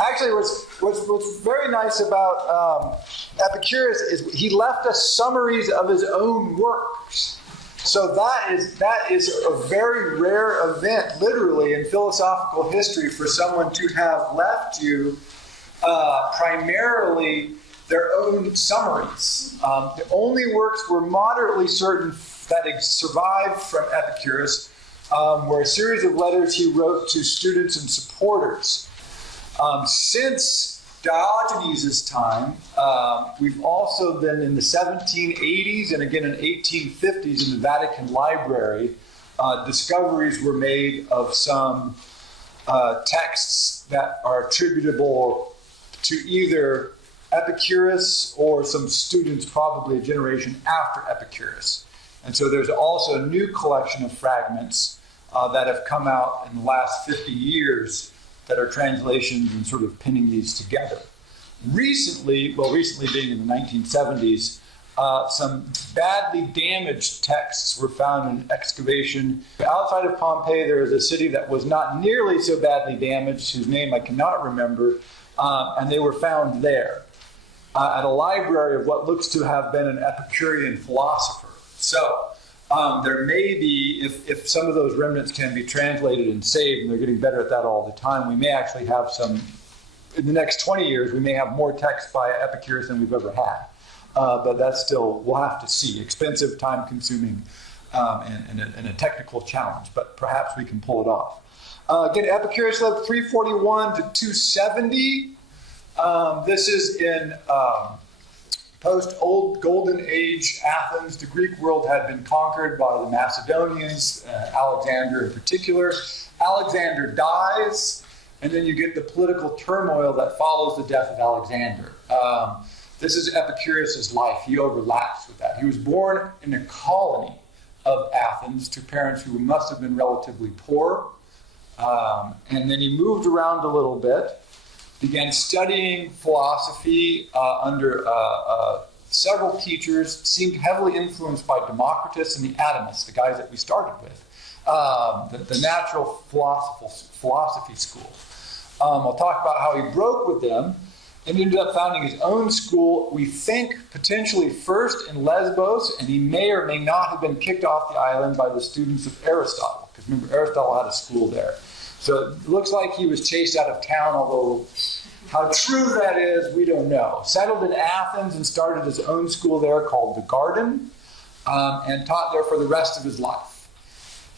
Actually, what's very nice about Epicurus is he left us summaries of his own works. So that is a very rare event, literally, in philosophical history for someone to have left you primarily their own summaries. The only works we're moderately certain that survived from Epicurus were a series of letters he wrote to students and supporters. Since Diogenes' time, we've also been in the 1780s and again in 1850s in the Vatican Library, discoveries were made of some texts that are attributable to either Epicurus or some students, probably a generation after Epicurus. And so there's also a new collection of fragments that have come out in the last 50 years that are translations and sort of pinning these together. Recently being in the 1970s, some badly damaged texts were found in excavation. Outside of Pompeii, there is a city that was not nearly so badly damaged, whose name I cannot remember, and they were found there at a library of what looks to have been an Epicurean philosopher. So there may be, if some of those remnants can be translated and saved, and they're getting better at that all the time, we may actually have some, in the next 20 years, we may have more texts by Epicurus than we've ever had. But that's still, we'll have to see. Expensive, time-consuming, and a technical challenge, but perhaps we can pull it off. Again, Epicurus lived 341 to 270. This is in post-Old Golden Age Athens. The Greek world had been conquered by the Macedonians, Alexander in particular. Alexander dies, and then you get the political turmoil that follows the death of Alexander. This is Epicurus' life. He overlaps with that. He was born in a colony of Athens to parents who must have been relatively poor. And then he moved around a little bit, began studying philosophy under several teachers, seemed heavily influenced by Democritus and the atomists, the guys that we started with, the natural philosophy school. I'll talk about how he broke with them and ended up founding his own school, we think potentially first in Lesbos, and he may or may not have been kicked off the island by the students of Aristotle, because remember, Aristotle had a school there. So it looks like he was chased out of town, although how true that is, we don't know. Settled in Athens and started his own school there called the Garden, and taught there for the rest of his life.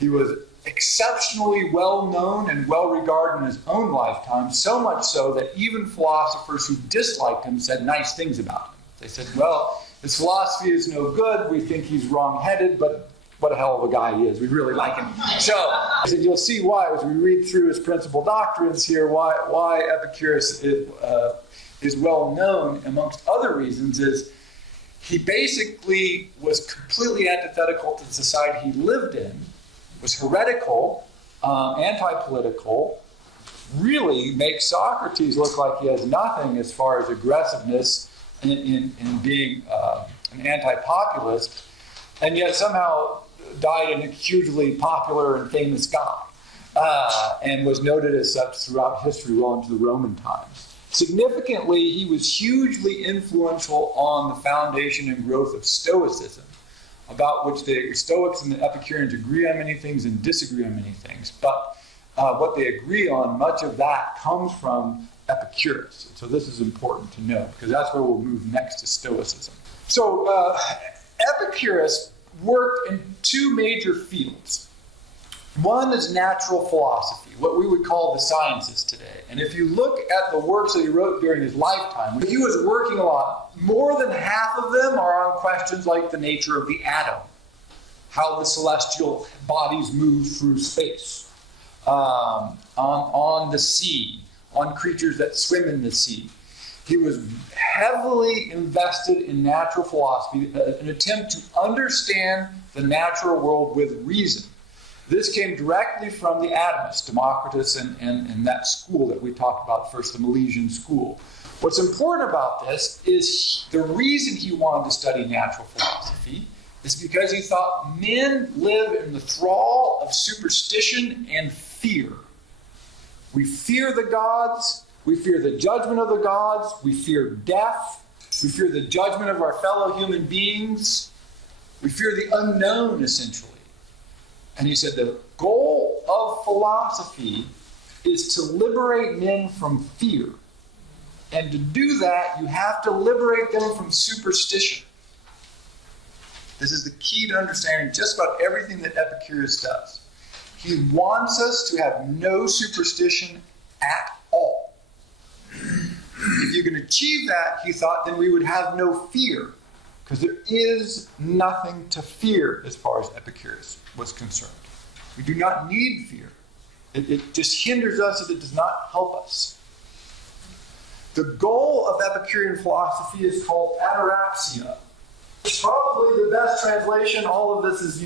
He was exceptionally well-known and well-regarded in his own lifetime, so much so that even philosophers who disliked him said nice things about him. They said, well, his philosophy is no good, we think he's wrong-headed, but what a hell of a guy he is. We really like him. So you'll see why, as we read through his principal doctrines here, why Epicurus is well known, amongst other reasons, is he basically was completely antithetical to the society he lived in, was heretical, anti-political, really makes Socrates look like he has nothing as far as aggressiveness in being an anti-populist, and yet somehow died a hugely popular and famous guy, and was noted as such throughout history well into the Roman times. Significantly, he was hugely influential on the foundation and growth of Stoicism, about which the Stoics and the Epicureans agree on many things and disagree on many things. But what they agree on, much of that comes from Epicurus. So this is important to know, because that's where we'll move next to Stoicism. So Epicurus worked in two major fields. One is natural philosophy, what we would call the sciences today. And if you look at the works that he wrote during his lifetime, he was working a lot. More than half of them are on questions like the nature of the atom, how the celestial bodies move through space, on the sea, on creatures that swim in the sea. He was heavily invested in natural philosophy, an attempt to understand the natural world with reason. This came directly from the atomists, Democritus and that school that we talked about first, the Milesian school. What's important about this is the reason he wanted to study natural philosophy is because he thought men live in the thrall of superstition and fear. We fear the gods, We fear the judgment of the gods. We fear death. We fear the judgment of our fellow human beings. We fear the unknown, essentially. And he said the goal of philosophy is to liberate men from fear. And to do that, you have to liberate them from superstition. This is the key to understanding just about everything that Epicurus does. He wants us to have no superstition at all. If you can achieve that, he thought, then we would have no fear. Because there is nothing to fear as far as Epicurus was concerned. We do not need fear. It just hinders us if it does not help us. The goal of Epicurean philosophy is called ataraxia. It's probably the best translation. All of this is,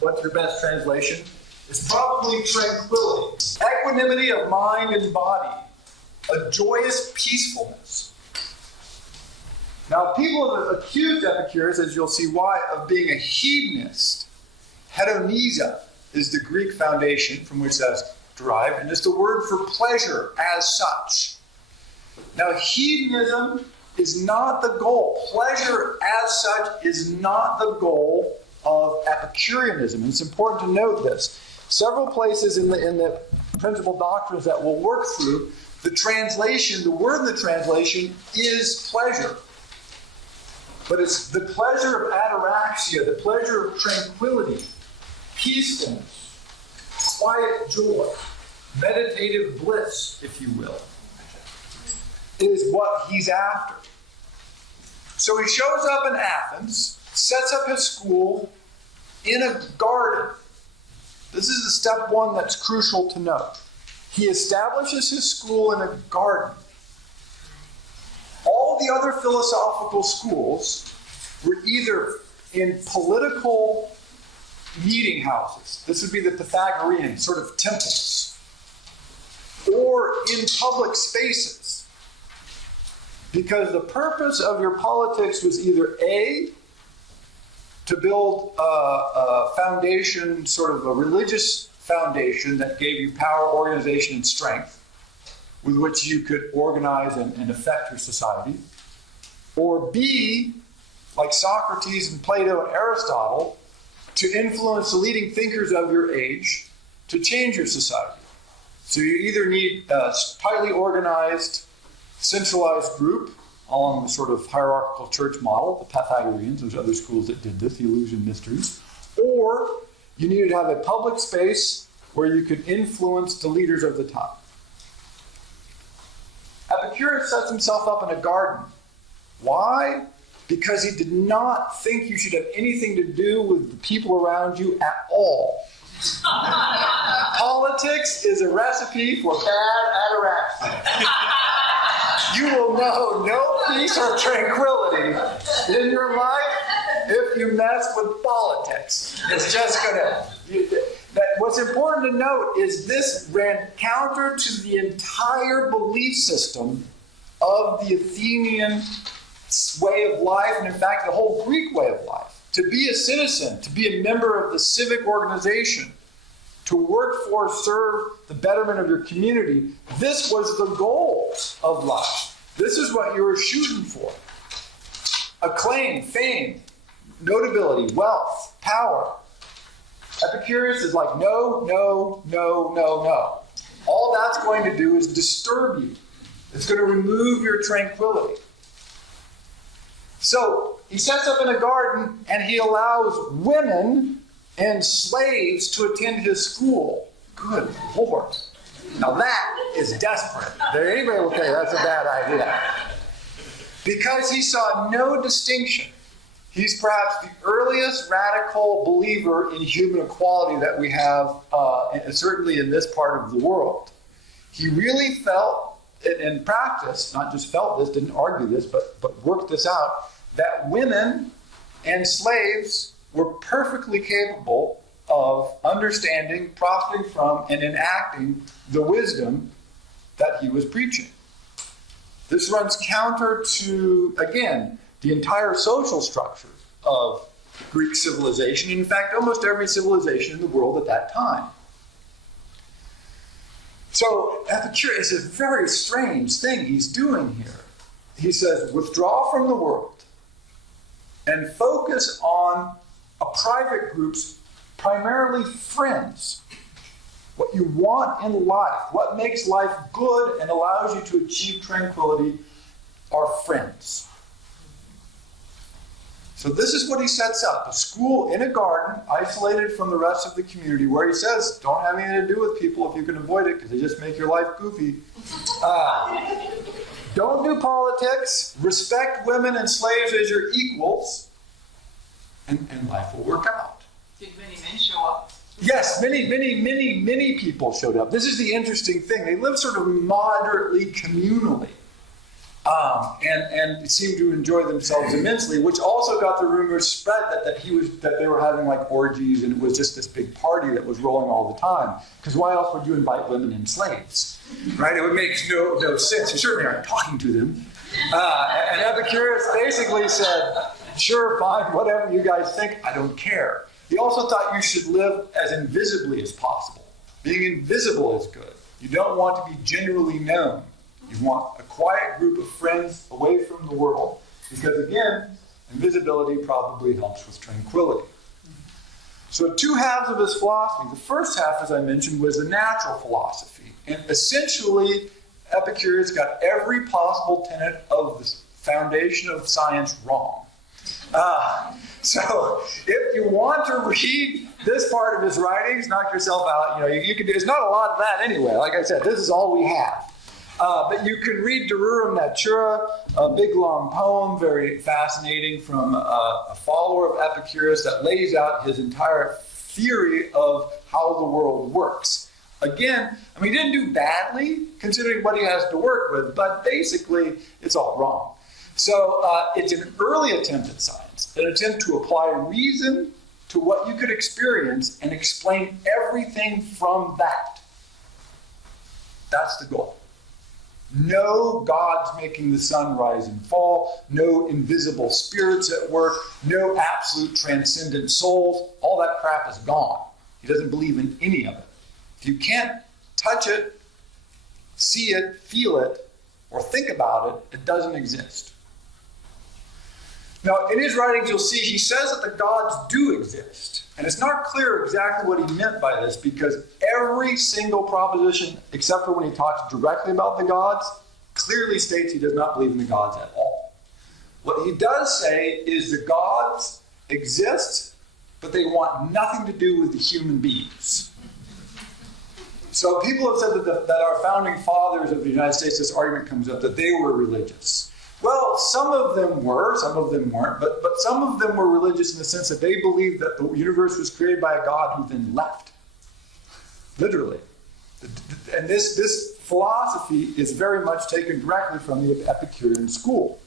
what's your best translation? It's probably tranquility, equanimity of mind and body, a joyous peacefulness. Now, people have accused Epicurus, as you'll see why, of being a hedonist. Hedonisia is the Greek foundation from which that's derived, and it's the word for pleasure as such. Now, hedonism is not the goal. Pleasure as such is not the goal of Epicureanism. And it's important to note this. Several places in the principal doctrines that we'll work through, the word in the translation is pleasure. But it's the pleasure of ataraxia, the pleasure of tranquility, peacefulness, quiet joy, meditative bliss, if you will, is what he's after. So he shows up in Athens, sets up his school in a garden. This is the step one that's crucial to note. He establishes his school in a garden. All the other philosophical schools were either in political meeting houses. This would be the Pythagorean sort of temples. Or in public spaces. Because the purpose of your politics was either A, to build a foundation, sort of a religious foundation that gave you power, organization, and strength, with which you could organize and affect your society. Or B, like Socrates and Plato and Aristotle, to influence the leading thinkers of your age to change your society. So you either need a tightly organized, centralized group along the sort of hierarchical church model, the Pythagoreans, there's other schools that did this, the Eleusinian Mysteries, or you needed to have a public space where you could influence the leaders of the time. Epicurus sets himself up in a garden. Why? Because he did not think you should have anything to do with the people around you at all. Politics is a recipe for bad ataraxia. You will know no peace or tranquility in your life if you mess with politics. It's just going to... What's important to note is this ran counter to the entire belief system of the Athenian way of life, and in fact the whole Greek way of life. To be a citizen, to be a member of the civic organization, to work for, serve the betterment of your community, this was the goal of life. This is what you were shooting for. Acclaim, fame, notability, wealth, power. Epicurus is like, no, no, no, no, no. All that's going to do is disturb you. It's going to remove your tranquility. So he sets up in a garden and he allows women and slaves to attend his school. Good Lord. Now that is desperate. Anybody will tell you that's a bad idea. Because he saw no distinction. He's perhaps the earliest radical believer in human equality that we have, certainly in this part of the world. He really felt, in practice, not just felt this, didn't argue this, but worked this out, that women and slaves were perfectly capable of understanding, profiting from, and enacting the wisdom that he was preaching. This runs counter to, again, the entire social structure of Greek civilization, in fact, almost every civilization in the world at that time. So Epicurus is a very strange thing he's doing here. He says, withdraw from the world and focus on a private group's primarily friends. What you want in life, what makes life good and allows you to achieve tranquility are friends. So this is what he sets up, a school in a garden, isolated from the rest of the community, where he says, don't have anything to do with people if you can avoid it, because they just make your life goofy. Don't do politics, respect women and slaves as your equals, and life will work out. Did many men show up? Yes, many people showed up. This is the interesting thing. They lived sort of moderately communally. And seemed to enjoy themselves immensely, which also got the rumors spread that they were having like orgies, and it was just this big party that was rolling all the time. Because why else would you invite women and slaves, right? It would make no sense. You certainly aren't talking to them. And Epicurus basically said, "Sure, fine, whatever you guys think, I don't care." He also thought you should live as invisibly as possible. Being invisible is good. You don't want to be generally known. You want a quiet group of friends away from the world. Because again, invisibility probably helps with tranquility. So two halves of his philosophy. The first half, as I mentioned, was the natural philosophy. And essentially, Epicurus got every possible tenet of the foundation of science wrong. So if you want to read this part of his writings, knock yourself out. You can do. There's not a lot of that anyway. Like I said, this is all we have. But you can read De Rerum Natura, a big long poem, very fascinating, from a follower of Epicurus that lays out his entire theory of how the world works. Again, he didn't do badly, considering what he has to work with, but basically it's all wrong. So it's an early attempt at science, an attempt to apply reason to what you could experience and explain everything from that. That's the goal. No gods making the sun rise and fall, no invisible spirits at work, no absolute transcendent souls. All that crap is gone. He doesn't believe in any of it. If you can't touch it, see it, feel it, or think about it, it doesn't exist. Now, in his writings, you'll see he says that the gods do exist. And it's not clear exactly what he meant by this, because every single proposition, except for when he talks directly about the gods, clearly states he does not believe in the gods at all. What he does say is the gods exist, but they want nothing to do with the human beings. So people have said that our founding fathers of the United States, this argument comes up, that they were religious. Well, some of them were, some of them weren't, but some of them were religious in the sense that they believed that the universe was created by a God who then left. Literally. And this philosophy is very much taken directly from the Epicurean school.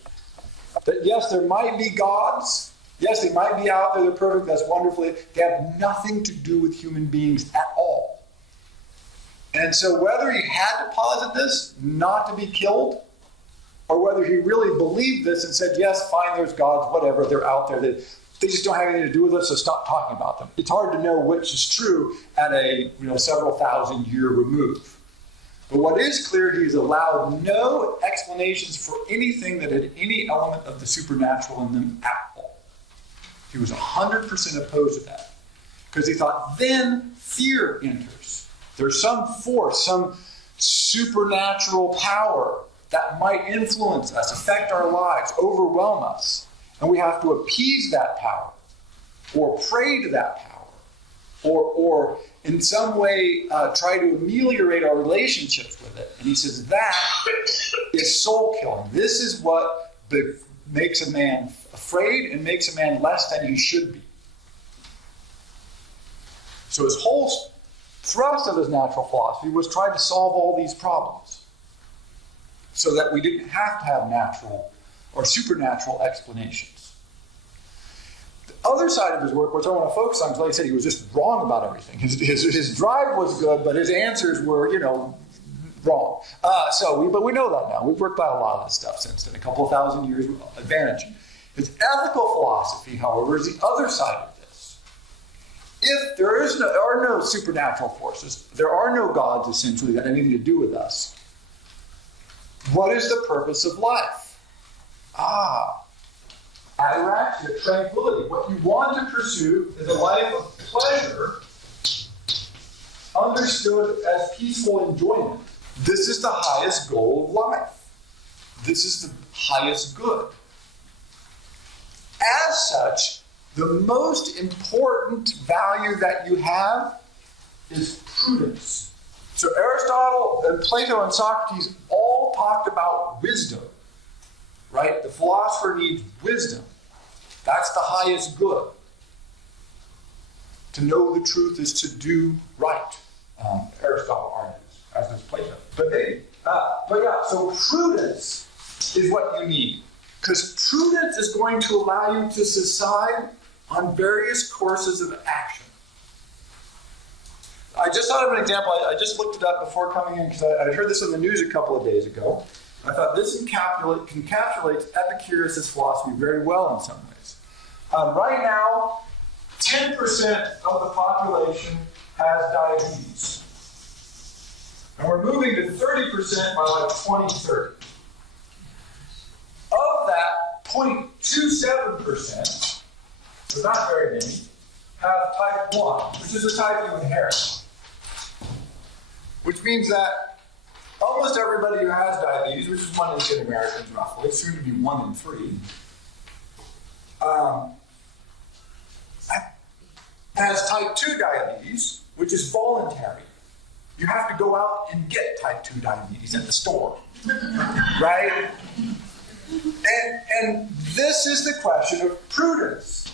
That yes, there might be gods, yes, they might be out there, they're perfect, that's wonderful, they have nothing to do with human beings at all. And so whether he had to posit this not to be killed, or whether he really believed this and said, yes, fine, there's gods, whatever, they're out there. They just don't have anything to do with us, so stop talking about them. It's hard to know which is true at a several thousand year remove. But what is clear, he's allowed no explanations for anything that had any element of the supernatural in them at all. He was 100% opposed to that. Because he thought, then fear enters. There's some force, some supernatural power that might influence us, affect our lives, overwhelm us. And we have to appease that power, or pray to that power, or in some way try to ameliorate our relationships with it. And he says that is soul killing. This is what makes a man afraid and makes a man less than he should be. So his whole thrust of his natural philosophy was trying to solve all these problems, so that we didn't have to have natural or supernatural explanations. The other side of his work, which I want to focus on, because like I said, he was just wrong about everything. His drive was good, but his answers were, wrong. But we know that now. We've worked out a lot of this stuff since then, a couple of thousand years advantage. His ethical philosophy, however, is the other side of this. if there are no supernatural forces, there are no gods essentially that have anything to do with us, what is the purpose of life? Ataraxia, tranquility. What you want to pursue is a life of pleasure, understood as peaceful enjoyment. This is the highest goal of life. This is the highest good. As such, the most important value that you have is prudence. So Aristotle and Plato and Socrates all talked about wisdom, right? The philosopher needs wisdom. That's the highest good. To know the truth is to do right. Aristotle argues, as does Plato. But yeah, so prudence is what you need. Because prudence is going to allow you to decide on various courses of action. I just thought of an example. I just looked it up before coming in because I heard this on the news a couple of days ago. I thought this encapsulates Epicurus' philosophy very well in some ways. Right now, 10% of the population has diabetes. And we're moving to 30% by like 2030. Of that, 0.27%, so not very many, have type 1, which is a type you inherit. Which means that almost everybody who has diabetes, which is 1 in 10 Americans roughly, soon to be 1 in 3, has type 2 diabetes, which is voluntary. You have to go out and get type 2 diabetes at the store, right? And this is the question of prudence.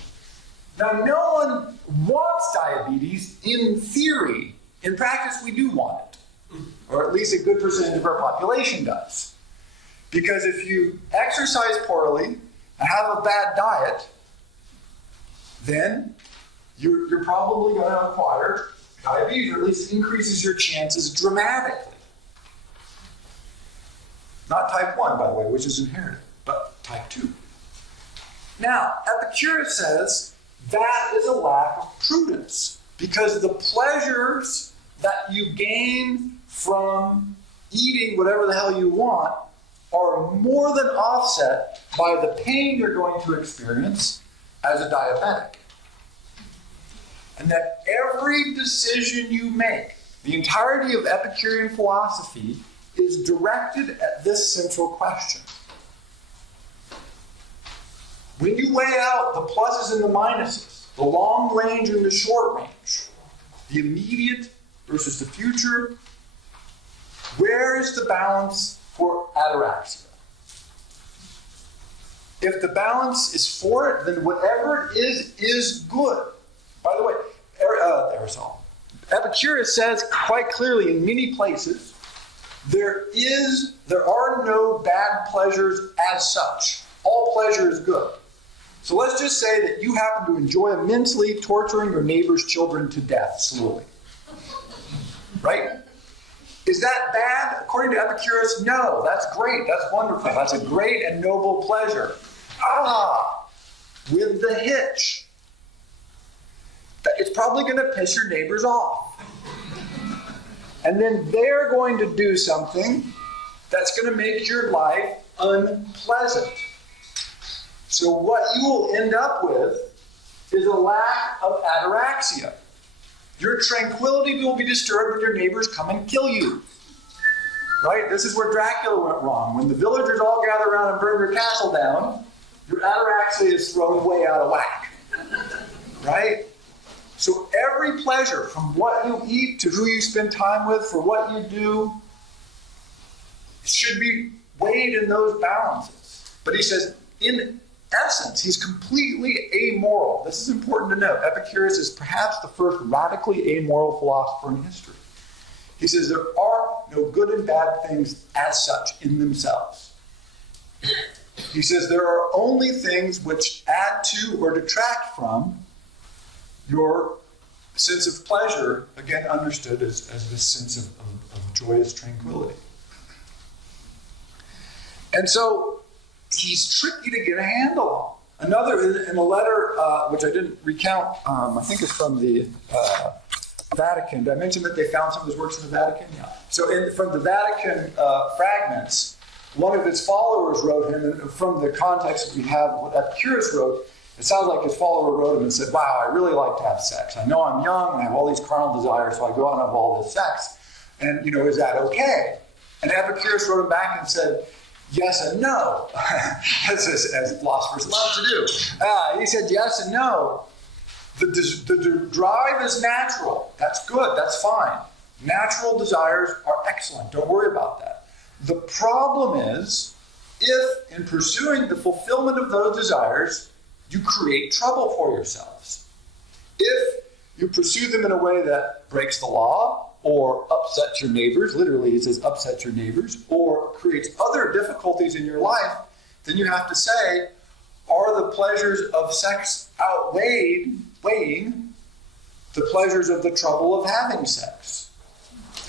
Now, no one wants diabetes in theory. In practice, we do want it. Or at least a good percentage of our population does. Because if you exercise poorly and have a bad diet, then you're probably going to acquire diabetes, or at least increases your chances dramatically. Not type 1, by the way, which is inherited, but type 2. Now, Epicurus says that is a lack of prudence, because the pleasures that you gain from eating whatever the hell you want are more than offset by the pain you're going to experience as a diabetic. And that every decision you make, the entirety of Epicurean philosophy, is directed at this central question. When you weigh out the pluses and the minuses, the long range and the short range, the immediate versus the future, where is the balance for ataraxia? If the balance is for it, then whatever it is good. By the way, Aristotle. Epicurus says quite clearly in many places, there are no bad pleasures as such. All pleasure is good. So let's just say that you happen to enjoy immensely torturing your neighbor's children to death slowly. Right? Is that bad? According to Epicurus, no. That's great. That's wonderful. That's a great and noble pleasure. With the hitch. It's probably going to piss your neighbors off. And then they're going to do something that's going to make your life unpleasant. So what you will end up with is a lack of ataraxia. Your tranquility will be disturbed when your neighbors come and kill you. Right? This is where Dracula went wrong. When the villagers all gather around and burn your castle down, your ataraxia is thrown way out of whack. Right? So every pleasure, from what you eat to who you spend time with, for what you do, should be weighed in those balances. But he says, in essence, he's completely amoral. This is important to note. Epicurus is perhaps the first radically amoral philosopher in history. He says there are no good and bad things as such in themselves. He says there are only things which add to or detract from your sense of pleasure, again understood as this sense of joyous tranquility. And so he's tricky to get a handle on. Another, in a letter, which I didn't recount, I think it's from the Vatican. Did I mention that they found some of his works in the Vatican? Yeah. So from the Vatican fragments, one of his followers wrote him, and from the context that we have what Epicurus wrote, it sounds like his follower wrote him and said, wow, I really like to have sex. I know I'm young and I have all these carnal desires, so I go out and have all this sex. And, is that okay? And Epicurus wrote him back and said, yes and no, as philosophers love to do. He said yes and no. The drive is natural. That's good. That's fine. Natural desires are excellent. Don't worry about that. The problem is, if in pursuing the fulfillment of those desires, you create trouble for yourselves. If you pursue them in a way that breaks the law, or upsets your neighbors, literally it says upsets your neighbors, or creates other difficulties in your life, then you have to say, are the pleasures of sex weighing the pleasures of the trouble of having sex?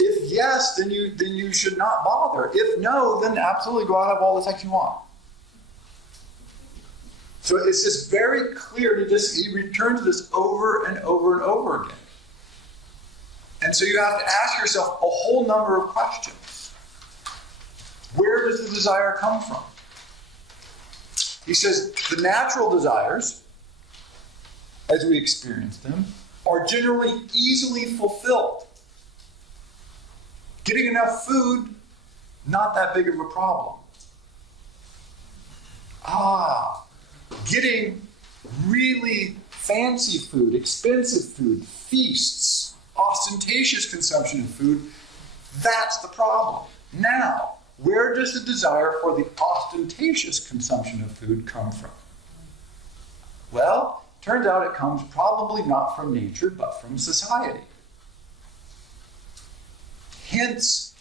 If yes, then you should not bother. If no, then absolutely go out and have all the sex you want. So it's just very clear he returns to this over and over and over again. And so you have to ask yourself a whole number of questions. Where does the desire come from? He says the natural desires, as we experience them, are generally easily fulfilled. Getting enough food, not that big of a problem. Getting really fancy food, expensive food, feasts, ostentatious consumption of food, that's the problem. Now, where does the desire for the ostentatious consumption of food come from? Well, turns out it comes probably not from nature, but from society. Hence,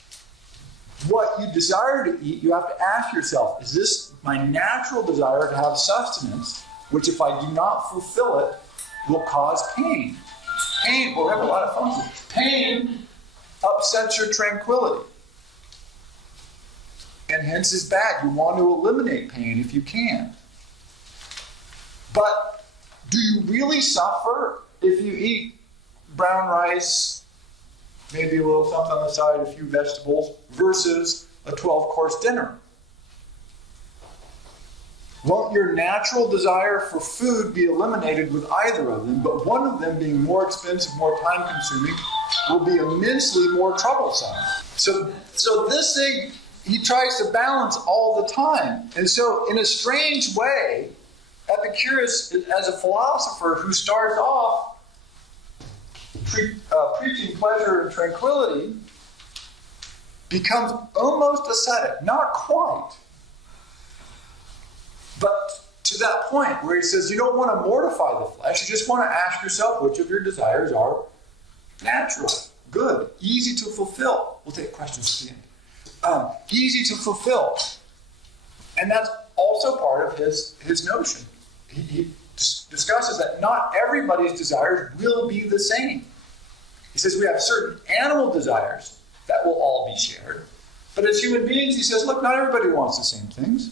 what you desire to eat, you have to ask yourself, is this my natural desire to have sustenance, which if I do not fulfill it, will cause pain? Pain will have a lot of functions. Pain upsets your tranquility. And hence is bad. You want to eliminate pain if you can. But do you really suffer if you eat brown rice, maybe a little something on the side, a few vegetables, versus a 12-course dinner? Won't your natural desire for food be eliminated with either of them, but one of them being more expensive, more time-consuming, will be immensely more troublesome? So this thing, he tries to balance all the time. And so in a strange way, Epicurus, as a philosopher who starts off preaching pleasure and tranquility, becomes almost ascetic. Not quite. But to that point where he says you don't want to mortify the flesh, you just want to ask yourself which of your desires are natural, good, easy to fulfill. We'll take questions at the end. Easy to fulfill. And that's also part of his notion. He discusses that not everybody's desires will be the same. He says we have certain animal desires that will all be shared. But as human beings, he says, look, not everybody wants the same things.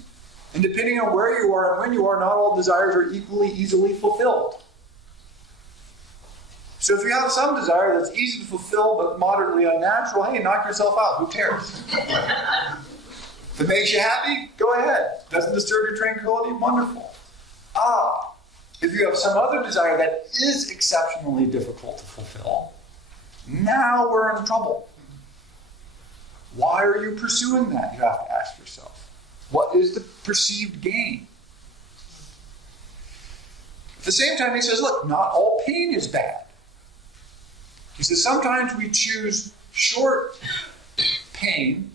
And depending on where you are and when you are, not all desires are equally easily fulfilled. So if you have some desire that's easy to fulfill but moderately unnatural, hey, knock yourself out. Who cares? If it makes you happy, go ahead. Doesn't disturb your tranquility? Wonderful. If you have some other desire that is exceptionally difficult to fulfill, now we're in trouble. Why are you pursuing that? You have to ask yourself. What is the perceived gain? At the same time, he says, look, not all pain is bad. He says sometimes we choose short pain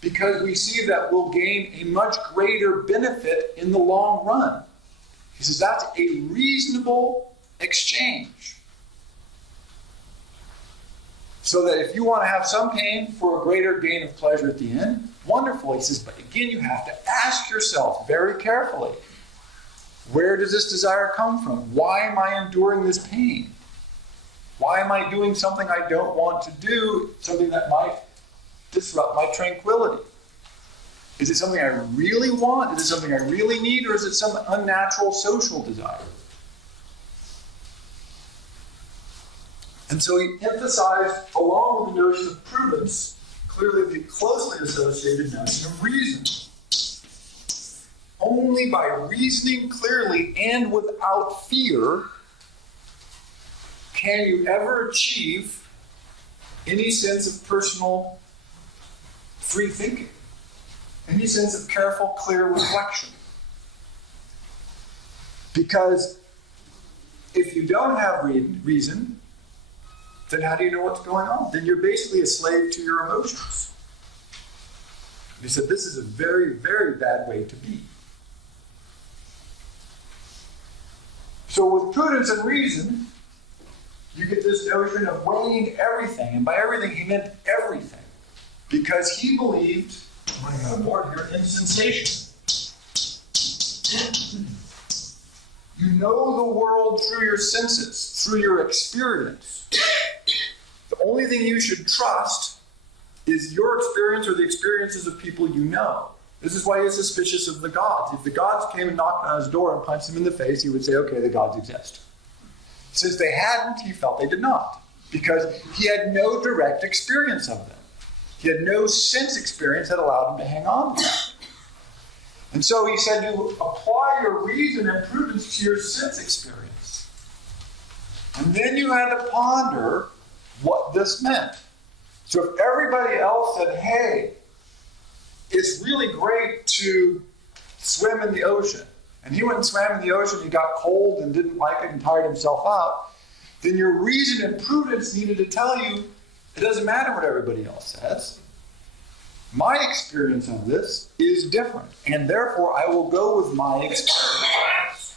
because we see that we'll gain a much greater benefit in the long run. He says that's a reasonable exchange. So that if you want to have some pain for a greater gain of pleasure at the end, wonderful. He says, but again, you have to ask yourself very carefully, where does this desire come from? Why am I enduring this pain? Why am I doing something I don't want to do, something that might disrupt my tranquility? Is it something I really want? Is it something I really need? Or is it some unnatural social desire? And so he emphasized, along with the notion of prudence, clearly the closely associated notion of reason. Only by reasoning clearly and without fear can you ever achieve any sense of personal free thinking, any sense of careful, clear reflection. Because if you don't have reason, then how do you know what's going on? Then you're basically a slave to your emotions. He said this is a very, very bad way to be. So with prudence and reason, you get this notion of weighing everything. And by everything, he meant everything. Because he believed, I'm running out of board here, in sensation. You know the world through your senses, through your experience. The only thing you should trust is your experience or the experiences of people you know. This is why he's suspicious of the gods. If the gods came and knocked on his door and punched him in the face, he would say, okay, the gods exist. Since they hadn't, he felt they did not, because he had no direct experience of them. He had no sense experience that allowed him to hang on to them. And so he said, you apply your reason and prudence to your sense experience. And then you had to ponder what this meant. So if everybody else said, hey, it's really great to swim in the ocean, and he went and swam in the ocean, he got cold and didn't like it and tired himself out, then your reason and prudence needed to tell you, it doesn't matter what everybody else says. My experience of this is different, and therefore I will go with my experience.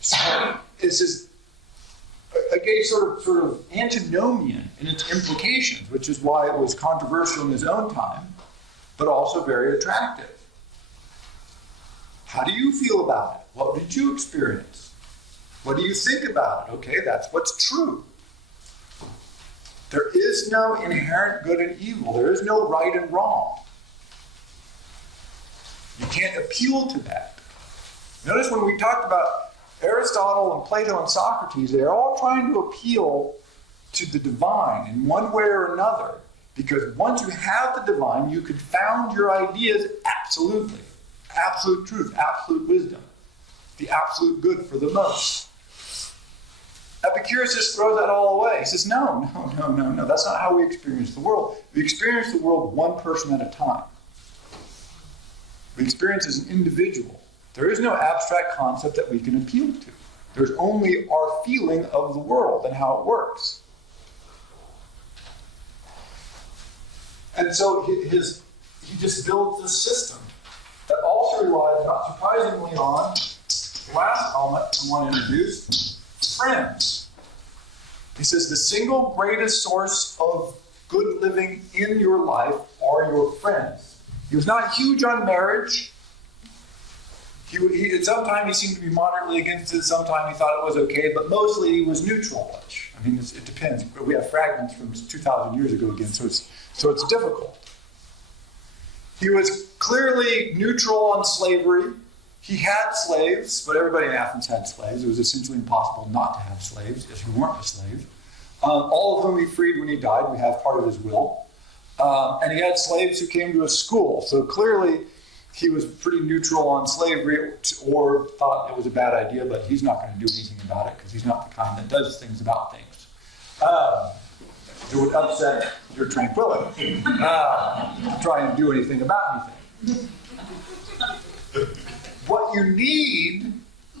So this is a sort of antinomian in its implications, which is why it was controversial in his own time, but also very attractive. How do you feel about it? What did you experience? What do you think about it? Okay, that's what's true. There is no inherent good and evil. There is no right and wrong. You can't appeal to that. Notice when we talked about Aristotle and Plato and Socrates, they're all trying to appeal to the divine in one way or another. Because once you have the divine, you could found your ideas absolutely. Absolute truth, absolute wisdom, the absolute good for the most. Epicurus just throws that all away. He says, no, that's not how we experience the world. We experience the world one person at a time. We experience as an individual. There is no abstract concept that we can appeal to. There's only our feeling of the world and how it works. And so he just builds this system that also relies, not surprisingly, on the last element I want to introduce, friends. He says the single greatest source of good living in your life are your friends. He was not huge on marriage. Sometimes he seemed to be moderately against it, sometimes he thought it was okay, but mostly he was neutral-ish. I mean, it depends. We have fragments from 2,000 years ago again, so it's difficult. He was clearly neutral on slavery. He had slaves, but everybody in Athens had slaves. It was essentially impossible not to have slaves if you weren't a slave. All of whom he freed when he died. We have part of his will. And he had slaves who came to his school. So clearly he was pretty neutral on slavery, or thought it was a bad idea, but he's not going to do anything about it because he's not the kind that does things about things. It would upset your tranquility to try and do anything about anything. What you need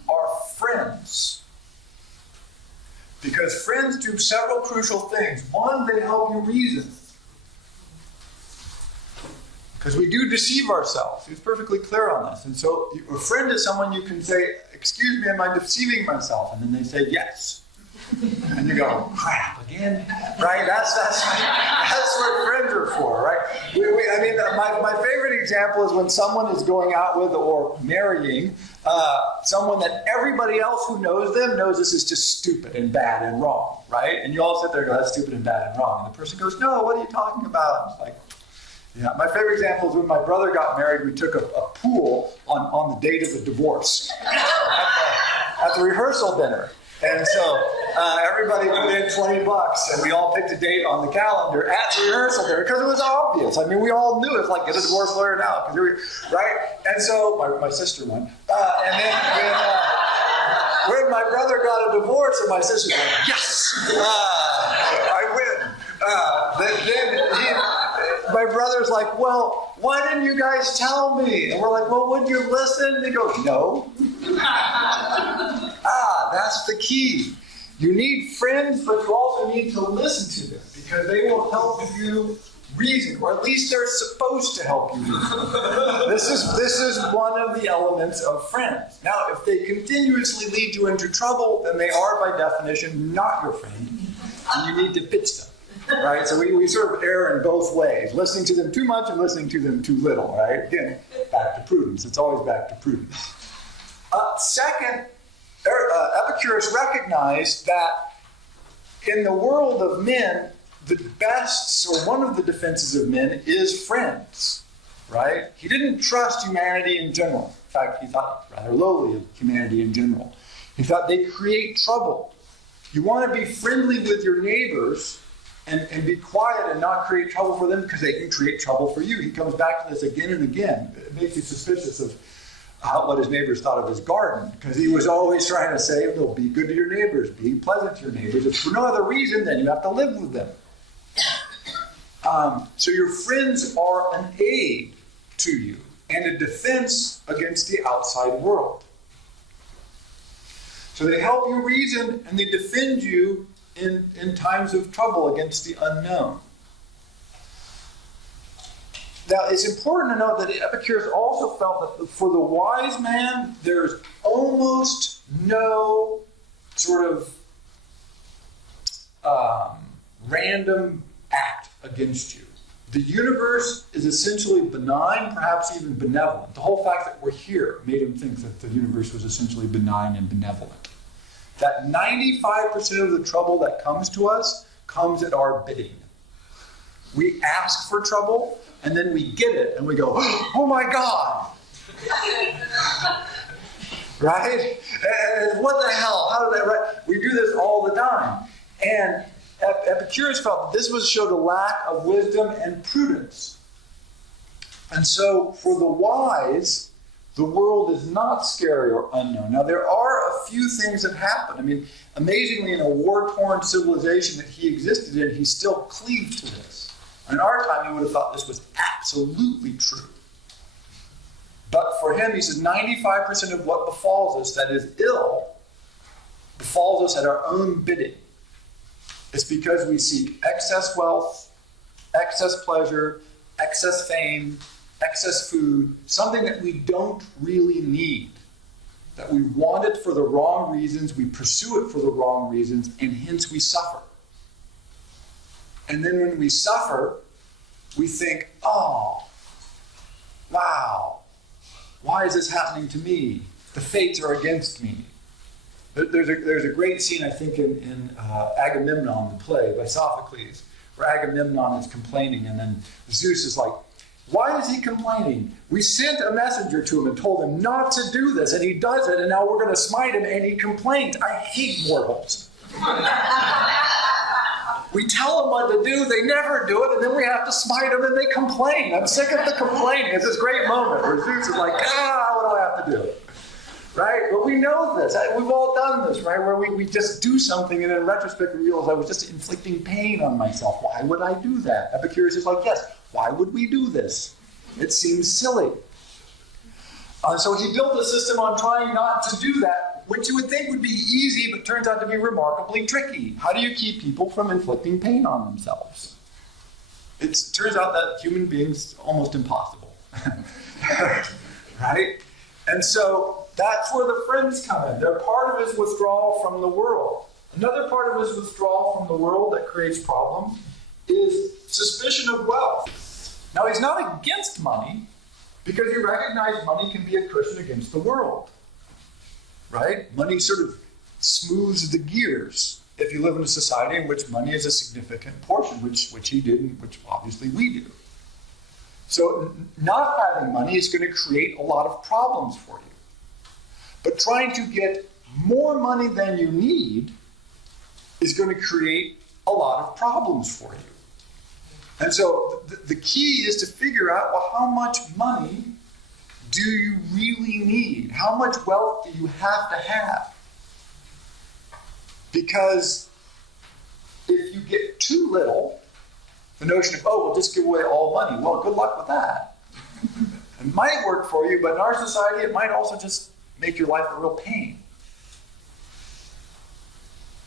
are friends. Because friends do several crucial things. One, they help you reason. Because we do deceive ourselves. He's perfectly clear on this. And so a friend is someone you can say, excuse me, am I deceiving myself? And then they say, yes. And you go, crap, again? Right? That's what friends are for, right? My favorite example is when someone is going out with or marrying someone that everybody else who knows them knows this is just stupid and bad and wrong, right? And you all sit there and go, that's stupid and bad and wrong. And the person goes, no, what are you talking about? And it's like, Yeah, my favorite example is when my brother got married, we took a pool on the date of the divorce at the rehearsal dinner. And so everybody put in $20 and we all picked a date on the calendar at the rehearsal dinner because it was obvious. I mean, we all knew it's like, get a divorce lawyer now, right? And so my sister won. And then when my brother got a divorce and my sister's like, yes, I win. My brother's like, well, why didn't you guys tell me? And we're like, well, would you listen? And he goes, no. That's the key. You need friends, but you also need to listen to them because they will help you reason, or at least they're supposed to help you reason. This is one of the elements of friends. Now, if they continuously lead you into trouble, then they are by definition not your friend, and you need to pitch them. Right? So we sort of err in both ways, listening to them too much and listening to them too little, right? Again, back to prudence. It's always back to prudence. Second, Epicurus recognized that in the world of men, the best, or one of the defenses of men, is friends, right? He didn't trust humanity in general. In fact, he thought rather lowly of humanity in general. He thought they create trouble. You want to be friendly with your neighbors and be quiet and not create trouble for them because they can create trouble for you. He comes back to this again and again. It makes you suspicious of what his neighbors thought of his garden, because he was always trying to say, no, be good to your neighbors, be pleasant to your neighbors. If for no other reason, then you have to live with them. So your friends are an aid to you and a defense against the outside world. So they help you reason and they defend you in times of trouble against the unknown. Now, it's important to note that Epicurus also felt that for the wise man, there's almost no sort of random act against you. The universe is essentially benign, perhaps even benevolent. The whole fact that we're here made him think that the universe was essentially benign and benevolent. That 95% of the trouble that comes to us comes at our bidding. We ask for trouble, and then we get it, and we go, oh my God! Right? And what the hell? How did that, right? We do this all the time. And Epicurus felt that this showed a lack of wisdom and prudence. And so, for the wise, the world is not scary or unknown. Now, there are a few things that happen. I mean, amazingly, in a war-torn civilization that he existed in, he still cleaved to this. In our time, he would have thought this was absolutely true. But for him, he says 95% of what befalls us that is ill befalls us at our own bidding. It's because we seek excess wealth, excess pleasure, excess fame, excess food, something that we don't really need. That we want it for the wrong reasons, we pursue it for the wrong reasons, and hence we suffer. And then when we suffer, we think, oh, wow, why is this happening to me? The fates are against me. There's a great scene, I think, in Agamemnon, the play by Sophocles, where Agamemnon is complaining, and then Zeus is like, why is he complaining? We sent a messenger to him and told him not to do this, and he does it, and now we're going to smite him, and he complains. I hate mortals. We tell them what to do, they never do it, and then we have to smite them, and they complain. I'm sick of the complaining. It's this great moment where Zeus is like, what do I have to do? Right? But we know this. We've all done this, right? Where we just do something, and in retrospect, we realize I was just inflicting pain on myself. Why would I do that? Epicurus is like, yes, why would we do this? It seems silly. So he built a system on trying not to do that, which you would think would be easy, but turns out to be remarkably tricky. How do you keep people from inflicting pain on themselves? It turns out that human beings are almost impossible. Right? And so that's where the friends come in. They're part of his withdrawal from the world. Another part of his withdrawal from the world that creates problems is suspicion of wealth. Now, he's not against money because he recognizes money can be a cushion against the world. Right? Money sort of smooths the gears if you live in a society in which money is a significant portion, which he did, and which obviously we do. So not having money is going to create a lot of problems for you. But trying to get more money than you need is going to create a lot of problems for you. And so the key is to figure out, well, how much money do you really need? How much wealth do you have to have? Because if you get too little, the notion of, oh, we'll just give away all money. Well, good luck with that. It might work for you, but in our society, it might also just make your life a real pain.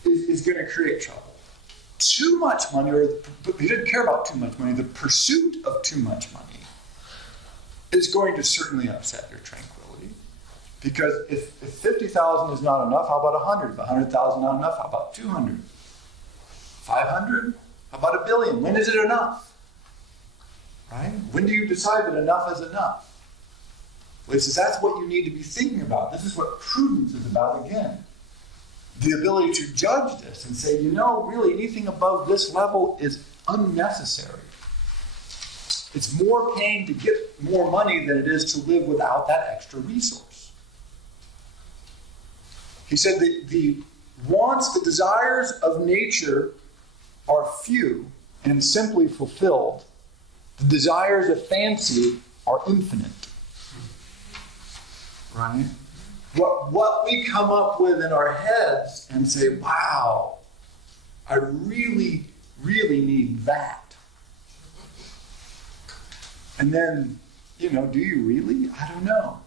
Is going to create trouble. Too much money, or he didn't care about too much money, the pursuit of too much money is going to certainly upset your tranquility. Because if 50,000 is not enough, how about 100? If 100,000 not enough, how about 200? 500? How about 1 billion? When is it enough? Right? When do you decide that enough is enough? Well, he says that's what you need to be thinking about. This is what prudence is about again. The ability to judge this and say, really anything above this level is unnecessary. It's more pain to get more money than it is to live without that extra resource. He said the wants, the desires of nature are few and simply fulfilled. The desires of fancy are infinite. Right? What we come up with in our heads and say, wow, I really, really need that. And then, do you really? I don't know.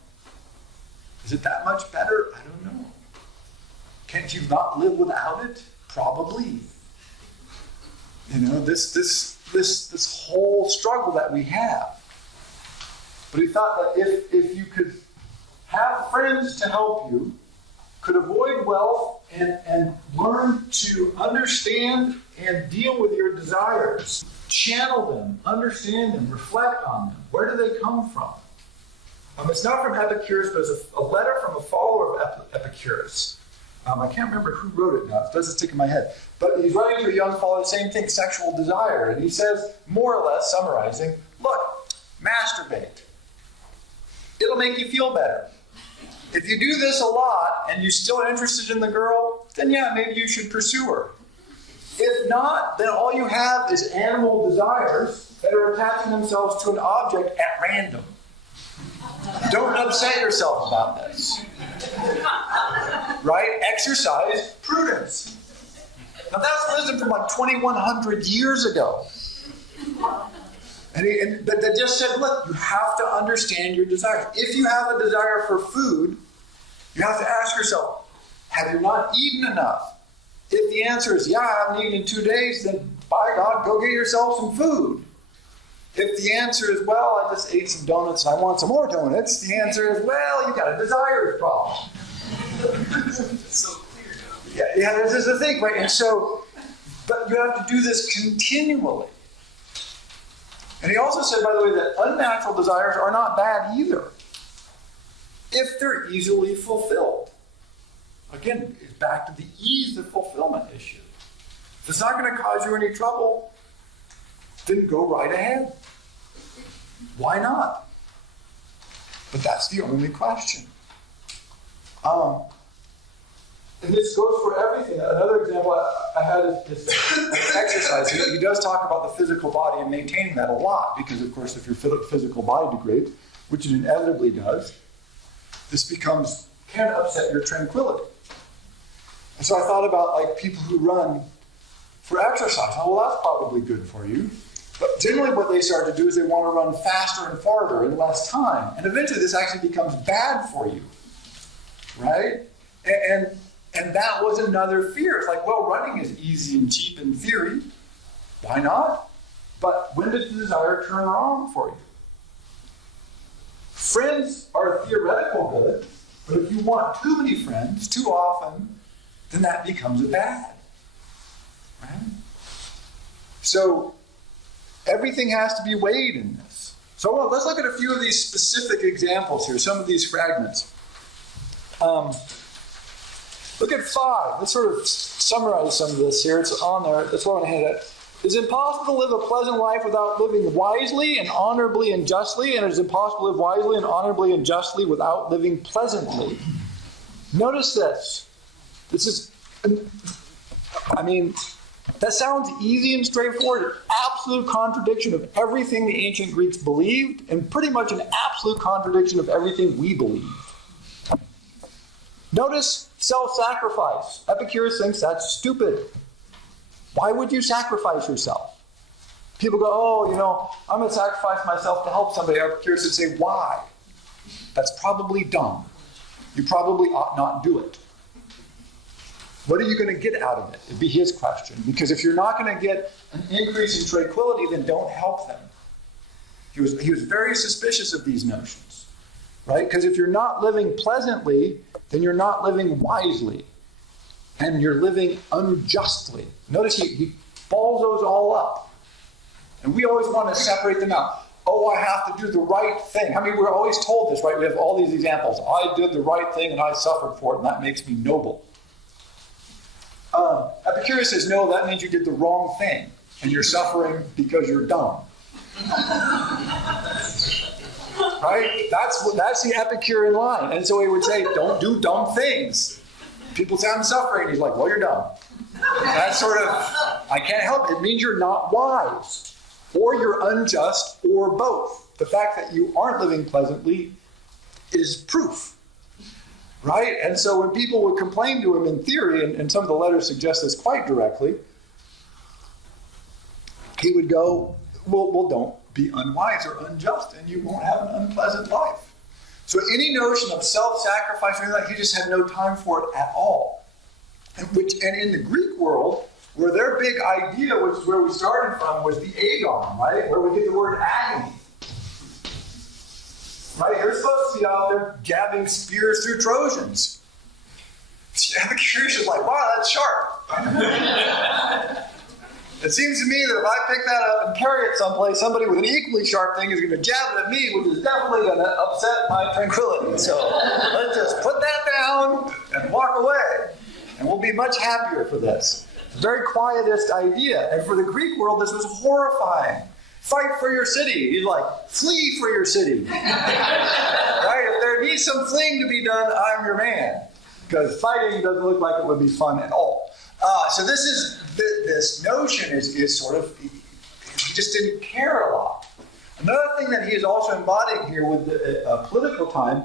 Is it that much better? I don't know. Can't you not live without it? Probably. This whole struggle that we have. But he thought that if you could have friends to help you, could avoid wealth, and learn to understand and deal with your desires, channel them, understand them, reflect on them. Where do they come from? It's not from Epicurus, but it's a letter from a follower of Epicurus. I can't remember who wrote it now. It doesn't stick in my head. But he's writing to a young follower, the same thing, sexual desire. And he says, more or less, summarizing, look, masturbate. It'll make you feel better. If you do this a lot and you're still interested in the girl, then yeah, maybe you should pursue her. If not, then all you have is animal desires that are attaching themselves to an object at random. Don't upset yourself about this. Right? Exercise prudence. Now that's wisdom from like 2,100 years ago. And they just said, look, you have to understand your desires. If you have a desire for food, you have to ask yourself, have you not eaten enough? If the answer is, yeah, I haven't eaten in 2 days, then by God, go get yourself some food. If the answer is, well, I just ate some donuts and I want some more donuts, the answer is, well, you got a desires problem. It's so clear. Yeah, this is the thing, right? And so, but you have to do this continually. And he also said, by the way, that unnatural desires are not bad either, if they're easily fulfilled. Again, it's back to the ease of fulfillment issue. If it's not going to cause you any trouble, then go right ahead. Why not? But that's the only question. And this goes for everything. Another example I had is exercise. He does talk about the physical body and maintaining that a lot because, of course, if your physical body degrades, which it inevitably does, this can upset your tranquility. And so I thought about like people who run for exercise. Oh, well, that's probably good for you. But generally what they start to do is they want to run faster and farther in less time. And eventually this actually becomes bad for you. Right? And that was another fear. It's like, well, running is easy and cheap in theory. Why not? But when does the desire turn wrong for you? Friends are theoretical good, but if you want too many friends too often, then that becomes a bad. Right? So everything has to be weighed in this. So let's look at a few of these specific examples here, some of these fragments. Look at 5. Let's sort of summarize some of this here. It's on there. That's what I'm going to hit at. It's impossible to live a pleasant life without living wisely and honorably and justly, and it is impossible to live wisely and honorably and justly without living pleasantly. Notice this. This is, that sounds easy and straightforward. Absolute contradiction of everything the ancient Greeks believed, and pretty much an absolute contradiction of everything we believe. Notice self-sacrifice. Epicurus thinks that's stupid. Why would you sacrifice yourself? People go, I'm going to sacrifice myself to help somebody. Epicurus would say, why? That's probably dumb. You probably ought not do it. What are you going to get out of it? It'd be his question. Because if you're not going to get an increase in tranquility, then don't help them. He was very suspicious of these notions, right? Because if you're not living pleasantly, then you're not living wisely. And you're living unjustly. Notice he balls those all up. And we always want to separate them out. Oh, I have to do the right thing. We're always told this, right? We have all these examples. I did the right thing and I suffered for it, and that makes me noble. Epicurus says, no, that means you did the wrong thing, and you're suffering because you're dumb. Right? That's the Epicurean line. And so he would say, don't do dumb things. People say, I'm suffering. He's like, well, you're dumb. That's sort of, I can't help it. It means you're not wise, or you're unjust, or both. The fact that you aren't living pleasantly is proof. Right? And so when people would complain to him in theory, and some of the letters suggest this quite directly, he would go, well, don't be unwise or unjust, and you won't have an unpleasant life. So any notion of self-sacrifice or anything like that, he just had no time for it at all. And in the Greek world, where their big idea, which is where we started from, was the agon, right? Where we get the word agony. Right? You're supposed to be out there jabbing spears through Trojans. Epicurus is like, wow, that's sharp. It seems to me that if I pick that up and carry it someplace, somebody with an equally sharp thing is going to jab it at me, which is definitely going to upset my tranquility. So let's just put that down and walk away. And we'll be much happier for this. Very quietist idea. And for the Greek world, this was horrifying. Fight for your city. He's like, flee for your city. Right? If there needs some fleeing to be done, I'm your man. Because fighting doesn't look like it would be fun at all. So this notion is sort of, he just didn't care a lot. Another thing that he is also embodying here with the political time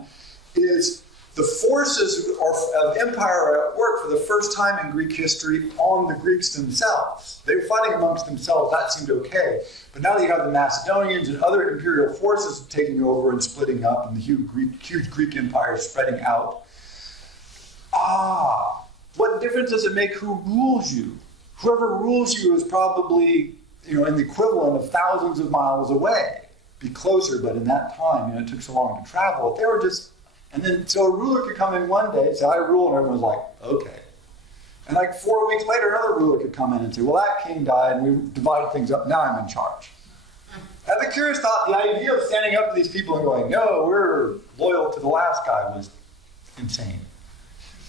is the forces of empire are at work for the first time in Greek history on the Greeks themselves. They were fighting amongst themselves. That seemed okay. But now that you have the Macedonians and other imperial forces taking over and splitting up, and the huge Greek empire spreading out. What difference does it make who rules you? Whoever rules you is probably, in the equivalent of thousands of miles away. Be closer, but in that time, it took so long to travel. They were just, so a ruler could come in one day, say, I rule, and everyone's like, okay. And 4 weeks later, another ruler could come in and say, well, that king died, and we divided things up, now I'm in charge. Epicurus thought the idea of standing up to these people and going, no, we're loyal to the last guy was insane.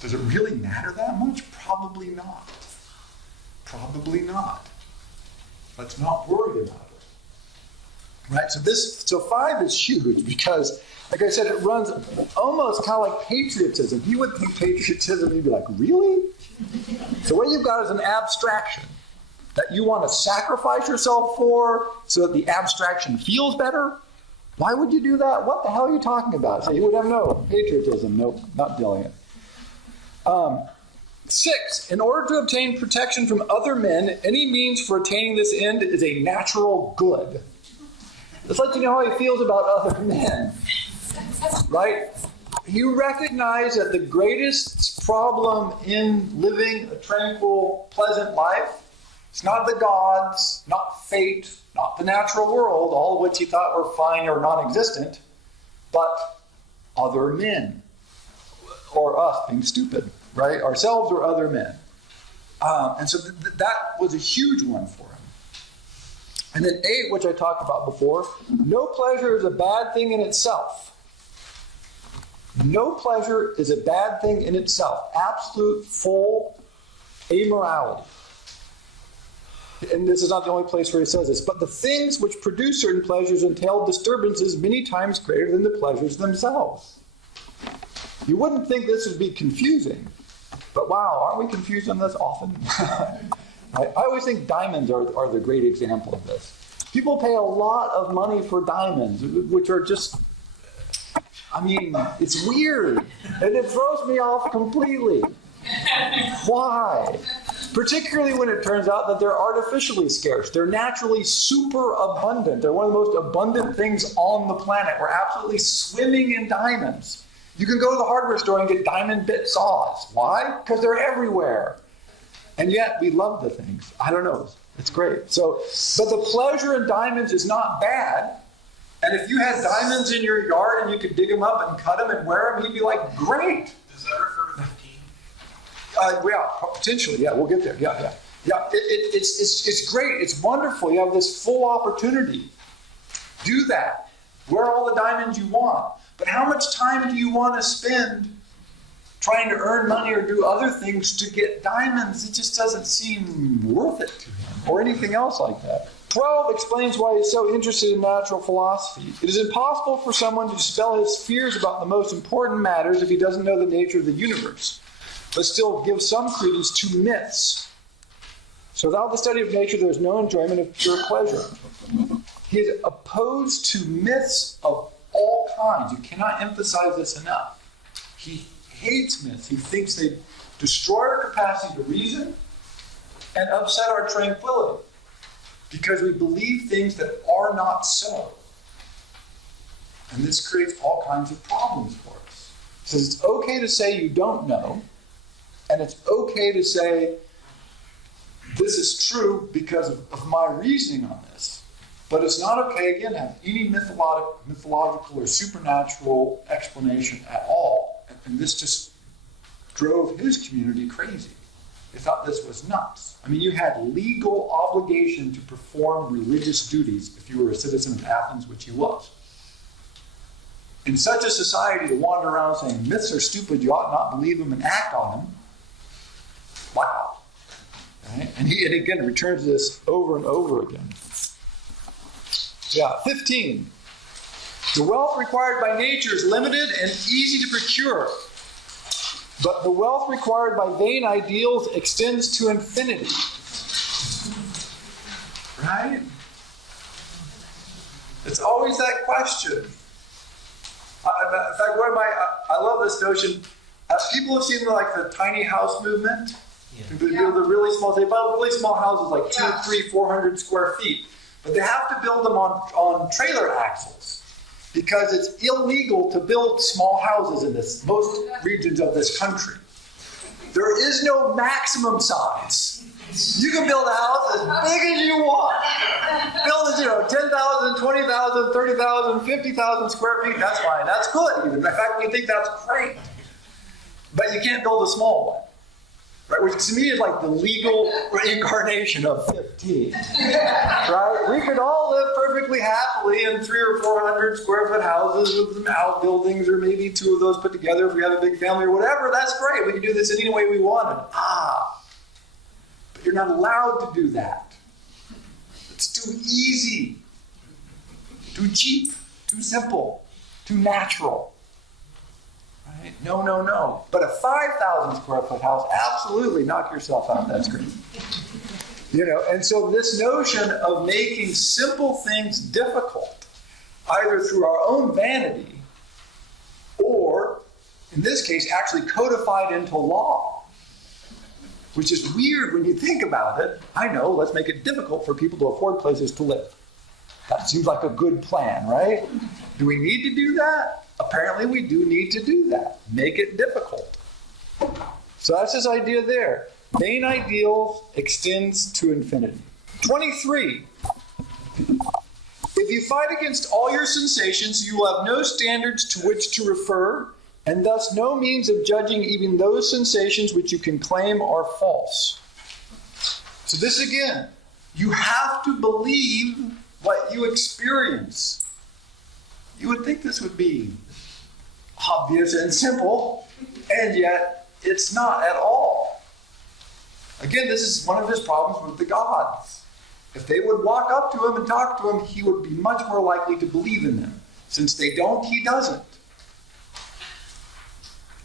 Does it really matter that much? Probably not. Probably not. Let's not worry about it. Right? So 5 is huge because, like I said, it runs almost kind of like patriotism. You would think patriotism, you'd be like, really? So what you've got is an abstraction that you want to sacrifice yourself for so that the abstraction feels better. Why would you do that? What the hell are you talking about? So you would have no patriotism. Nope, not doing it. 6, in order to obtain protection from other men, any means for attaining this end is a natural good. This lets you know how he feels about other men. Right? You recognize that the greatest problem in living a tranquil, pleasant life, it's not the gods, not fate, not the natural world, all of which he thought were fine or non-existent, but other men. Or us being stupid, right? Ourselves or other men. And so that was a huge one for him. And then 8, which I talked about before, no pleasure is a bad thing in itself. No pleasure is a bad thing in itself. Absolute, full amorality. And this is not the only place where he says this, but the things which produce certain pleasures entail disturbances many times greater than the pleasures themselves. You wouldn't think this would be confusing, but wow, aren't we confused on this often? I always think diamonds are the great example of this. People pay a lot of money for diamonds, which are just, I mean, it's weird, and it throws me off completely. Why? Particularly when it turns out that they're artificially scarce. They're naturally super abundant. They're one of the most abundant things on the planet. We're absolutely swimming in diamonds. You can go to the hardware store and get diamond bit saws. Why? Because they're everywhere. And yet we love the things. I don't know. It's great. So, but the pleasure in diamonds is not bad. And if you had diamonds in your yard and you could dig them up and cut them and wear them, you'd be like, great. Does that refer to 15? Yeah, potentially. Yeah, we'll get there. Yeah. It's great. It's wonderful. You have this full opportunity. Do that. Wear all the diamonds you want. But how much time do you want to spend trying to earn money or do other things to get diamonds? It just doesn't seem worth it to him or anything else like that. 12 explains why he's so interested in natural philosophy. It is impossible for someone to dispel his fears about the most important matters if he doesn't know the nature of the universe, but still give some credence to myths. So without the study of nature, there is no enjoyment of pure pleasure. He is opposed to myths of all kinds. You cannot emphasize this enough. He hates myths. He thinks they destroy our capacity to reason and upset our tranquility because we believe things that are not so. And this creates all kinds of problems for us. He says it's okay to say you don't know, and it's okay to say this is true because of my reasoning on this. But it's not okay, again, to have any mythological or supernatural explanation at all. And this just drove his community crazy. They thought this was nuts. I mean, you had legal obligation to perform religious duties if you were a citizen of Athens, which he was. In such a society, to wander around saying myths are stupid, you ought not believe them and act on them. Wow. Right? And he again returns to this over and over again. Yeah, 15. The wealth required by nature is limited and easy to procure. But the wealth required by vain ideals extends to infinity. Right? It's always that question. In fact, I love this notion. People have seen the tiny house movement. Yeah. They build the really small. They build really small houses, like 200, 300, 400 square feet. But they have to build them on trailer axles because it's illegal to build small houses in most regions of this country. There is no maximum size. You can build a house as big as you want. Build it, 10,000, 20,000, 30,000, 50,000 square feet. That's fine. That's good. In fact, we think that's great. But you can't build a small one. Right, which to me is like the legal incarnation of 15. Right? We could all live perfectly happily in 300 or 400 square foot houses with some outbuildings, or maybe two of those put together if we have a big family or whatever. That's great. We can do this any way we wanted. But you're not allowed to do that. It's too easy, too cheap, too simple, too natural. Right? No. But a 5,000 square foot house, absolutely knock yourself out. That's great. And so this notion of making simple things difficult, either through our own vanity or, in this case, actually codified into law, which is weird when you think about it. I know, let's make it difficult for people to afford places to live. That seems like a good plan, right? Do we need to do that? Apparently we do need to do that. Make it difficult. So that's his idea there. Vain ideals extends to infinity. 23. If you fight against all your sensations, you will have no standards to which to refer, and thus no means of judging even those sensations which you can claim are false. So this again, you have to believe what you experience. You would think this would be obvious and simple, and yet it's not at all. Again, this is one of his problems with the gods. If they would walk up to him and talk to him, he would be much more likely to believe in them. Since they don't, he doesn't.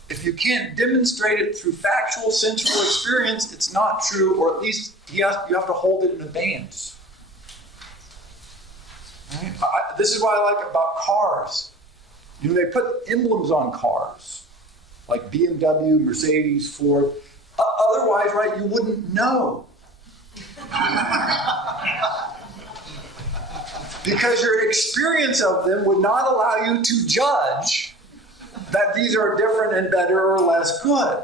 If you can't demonstrate it through factual, sensual experience, it's not true, or at least you have to hold it in abeyance. Right? This is what I like about cars. You know, they put emblems on cars, like BMW, Mercedes, Ford. Otherwise, right, you wouldn't know. Because your experience of them would not allow you to judge that these are different and better or less good.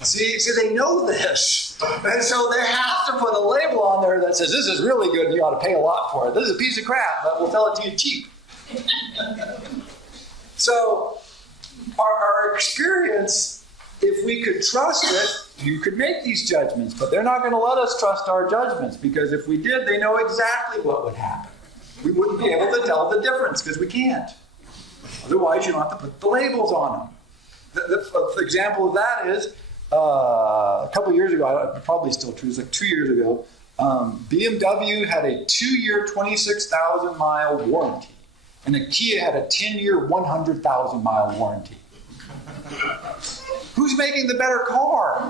See, they know this. And so they have to put a label on there that says, this is really good and you ought to pay a lot for it. This is a piece of crap, but we'll sell it to you cheap. So our experience, if we could trust it, you could make these judgments, but they're not going to let us trust our judgments, because if we did, they know exactly what would happen. We wouldn't be able to tell the difference because we can't. Otherwise, you don't have to put the labels on them. The example of that is, a couple years ago, probably still true, it's like 2 years ago, BMW had a 2-year, 26,000-mile warranty, and a Kia had a 10-year, 100,000-mile warranty. Who's making the better car?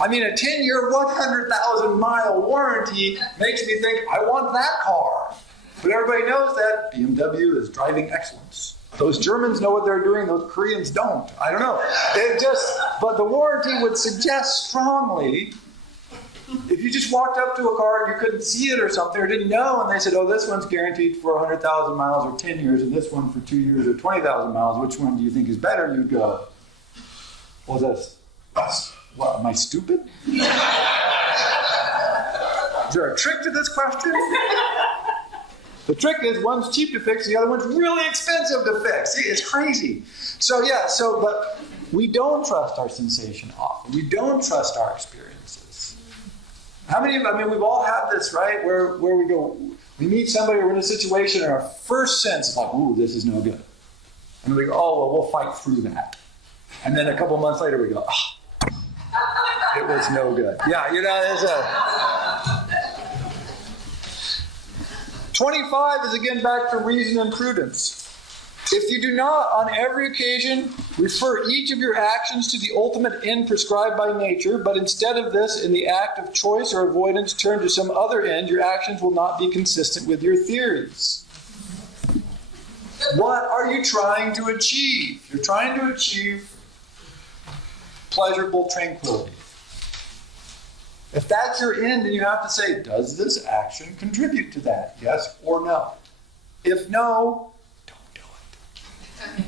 I mean, a 10-year, 100,000-mile warranty makes me think, I want that car. But everybody knows that BMW is driving excellence. Those Germans know what they're doing, those Koreans don't. I don't know. But the warranty would suggest strongly, if you just walked up to a car and you couldn't see it or something, or didn't know, and they said, oh, this one's guaranteed for 100,000 miles or 10 years, and this one for 2 years or 20,000 miles, which one do you think is better? You'd go, well, what, am I stupid? Is there a trick to this question? The trick is one's cheap to fix, the other one's really expensive to fix. See, it's crazy. But we don't trust our sensation often. We don't trust our experiences. How many of them, I mean, we've all had this, right? Where we go, we meet somebody, we're in a situation, and our first sense is like, ooh, this is no good. And we go, oh, well, we'll fight through that. And then a couple months later, we go, oh, it was no good. Yeah, you know, there's a... 25 is again back to reason and prudence. If you do not, on every occasion, refer each of your actions to the ultimate end prescribed by nature, but instead of this, in the act of choice or avoidance, turn to some other end, your actions will not be consistent with your theories. What are you trying to achieve? You're trying to achieve pleasurable tranquility. If that's your end, then you have to say, does this action contribute to that? Yes or no? If no, don't do it.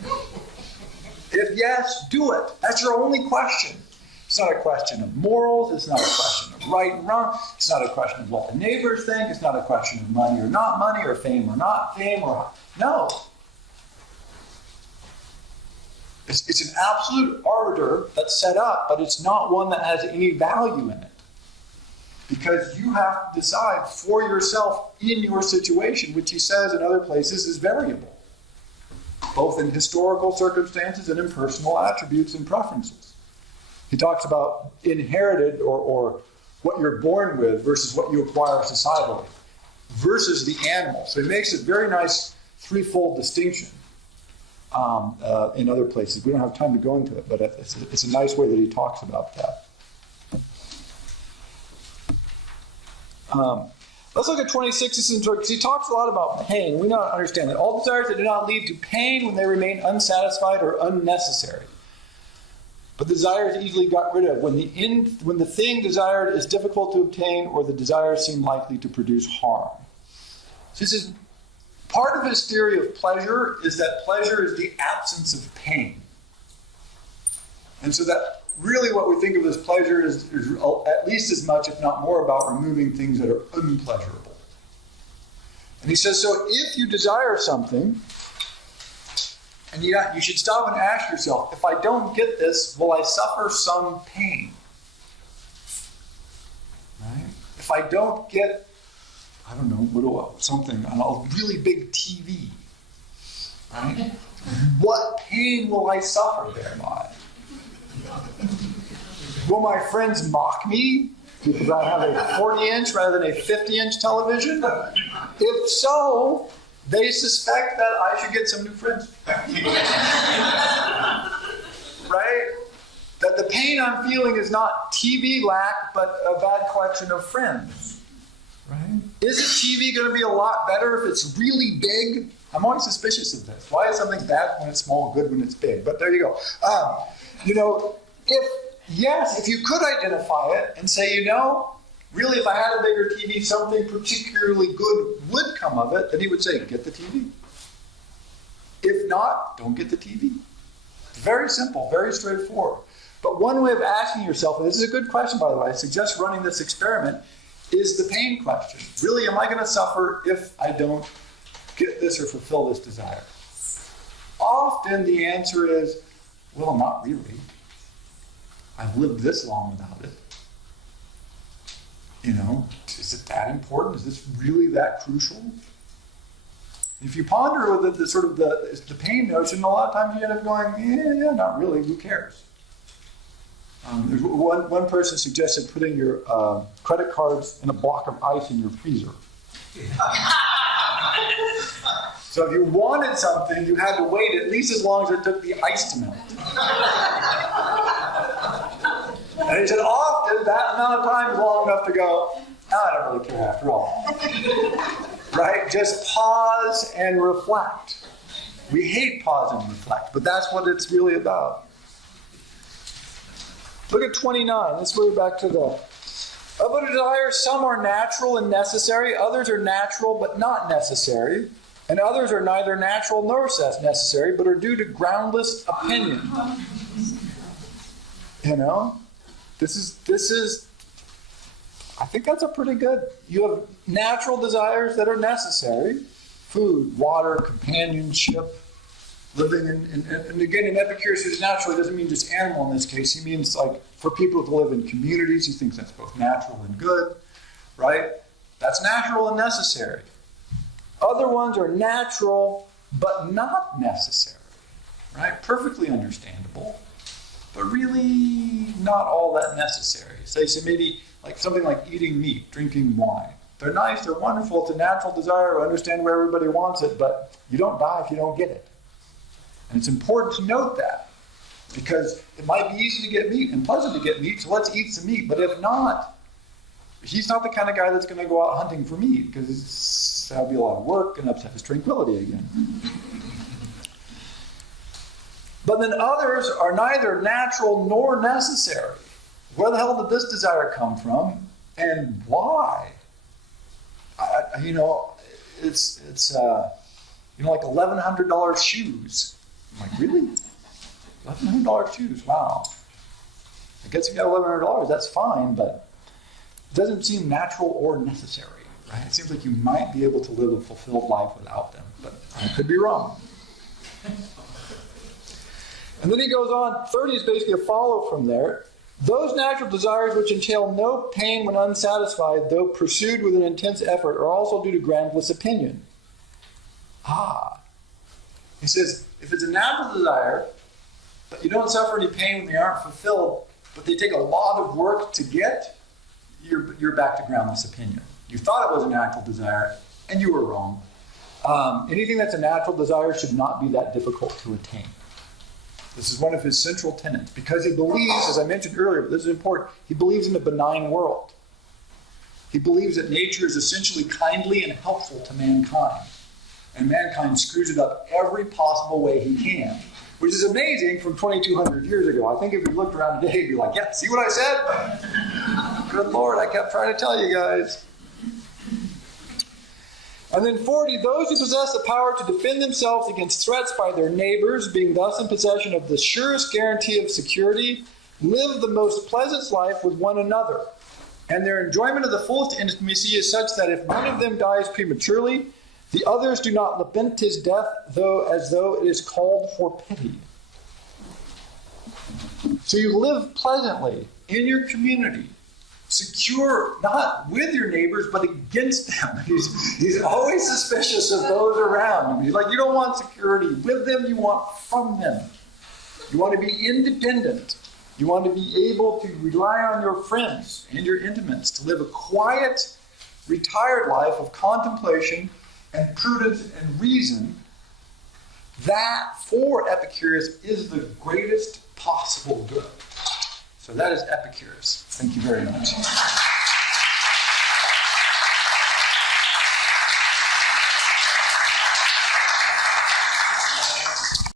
If yes, do it. That's your only question. It's not a question of morals. It's not a question of right and wrong. It's not a question of what the neighbors think. It's not a question of money or not money, or fame or not fame. No. It's an absolute arbiter that's set up, but it's not one that has any value in it. Because you have to decide for yourself in your situation, which he says in other places is variable, both in historical circumstances and in personal attributes and preferences. He talks about inherited or what you're born with versus what you acquire societally versus the animal. So he makes a very nice threefold distinction in other places. We don't have time to go into it, but it's a nice way that he talks about that. Let's look at 26 because he talks a lot about pain. We not understand that all desires that do not lead to pain when they remain unsatisfied are unnecessary. But the desire is easily got rid of when the thing desired is difficult to obtain or the desires seem likely to produce harm. So this is part of his theory of pleasure is that pleasure is the absence of pain. And so that really what we think of as pleasure is at least as much, if not more, about removing things that are unpleasurable. And he says, so if you desire something, and you should stop and ask yourself, if I don't get this, will I suffer some pain? Right? If I don't get, I don't know, something, a really big TV, right? What pain will I suffer thereby? Will my friends mock me because I have a 40-inch rather than a 50-inch television? If so, they suspect that I should get some new friends. Right? That the pain I'm feeling is not TV lack, but a bad collection of friends. Right? Isn't TV going to be a lot better if it's really big? I'm always suspicious of this. Why is something bad when it's small, good when it's big? But there you go. If you could identify it and say, really, if I had a bigger TV, something particularly good would come of it, then he would say, get the TV. If not, don't get the TV. Very simple, very straightforward. But one way of asking yourself, and this is a good question, by the way, I suggest running this experiment, is the pain question. Really, am I going to suffer if I don't get this or fulfill this desire? Often the answer is, well, not really. I've lived this long without it. Is it that important? Is this really that crucial? If you ponder with the pain notion, a lot of times you end up going, yeah, not really, who cares? There's one person suggested putting your credit cards in a block of ice in your freezer. So if you wanted something, you had to wait at least as long as it took the ice to melt. And he said often that amount of time is long enough to go, I don't really care after all. Right? Just pause and reflect. We hate pause and reflect, but that's what it's really about. Look at 29. Let's move back to of a desire, some are natural and necessary, others are natural but not necessary, and others are neither natural nor necessary, but are due to groundless opinion. This is, I think that's a pretty good, you have natural desires that are necessary. Food, water, companionship, living and again, in Epicurus, who's natural, he doesn't mean just animal in this case. He means like for people to live in communities. He thinks that's both natural and good, right? That's natural and necessary. Other ones are natural, but not necessary, right? Perfectly understandable, but really not all that necessary. So maybe like something like eating meat, drinking wine. They're nice, they're wonderful, it's a natural desire, I understand where everybody wants it, but you don't die if you don't get it. And it's important to note that, because it might be easy to get meat and pleasant to get meat, so let's eat some meat. But if not, he's not the kind of guy that's going to go out hunting for meat, because that'll be a lot of work and upset his tranquility again. But then others are neither natural nor necessary. Where the hell did this desire come from, and why? It's like $1,100 shoes. I'm like, really? $1,100 shoes? Wow. I guess if you got $1,100, that's fine, but it doesn't seem natural or necessary, right? It seems like you might be able to live a fulfilled life without them, but I could be wrong. And then he goes on, 30 is basically a follow from there. Those natural desires which entail no pain when unsatisfied, though pursued with an intense effort, are also due to groundless opinion. He says, if it's a natural desire, but you don't suffer any pain when they aren't fulfilled, but they take a lot of work to get, you're back to groundless opinion. You thought it was a natural desire, and you were wrong. Anything that's a natural desire should not be that difficult to attain. This is one of his central tenets, because he believes, as I mentioned earlier, but this is important, he believes in a benign world. He believes that nature is essentially kindly and helpful to mankind. And mankind screws it up every possible way he can, which is amazing from 2,200 years ago. I think if you looked around today, you'd be like, yeah, see what I said? Good Lord, I kept trying to tell you guys. And then 40, those who possess the power to defend themselves against threats by their neighbors, being thus in possession of the surest guarantee of security, live the most pleasant life with one another. And their enjoyment of the fullest intimacy is such that if one of them dies prematurely, the others do not lament his death, as though it is called for pity. So you live pleasantly in your community, secure, not with your neighbors, but against them. He's always suspicious of those around him. He's like, you don't want security with them, you want from them. You want to be independent. You want to be able to rely on your friends and your intimates to live a quiet, retired life of contemplation and prudence and reason. That, for Epicurus, is the greatest possible good. So that is Epicurus. Thank you very much.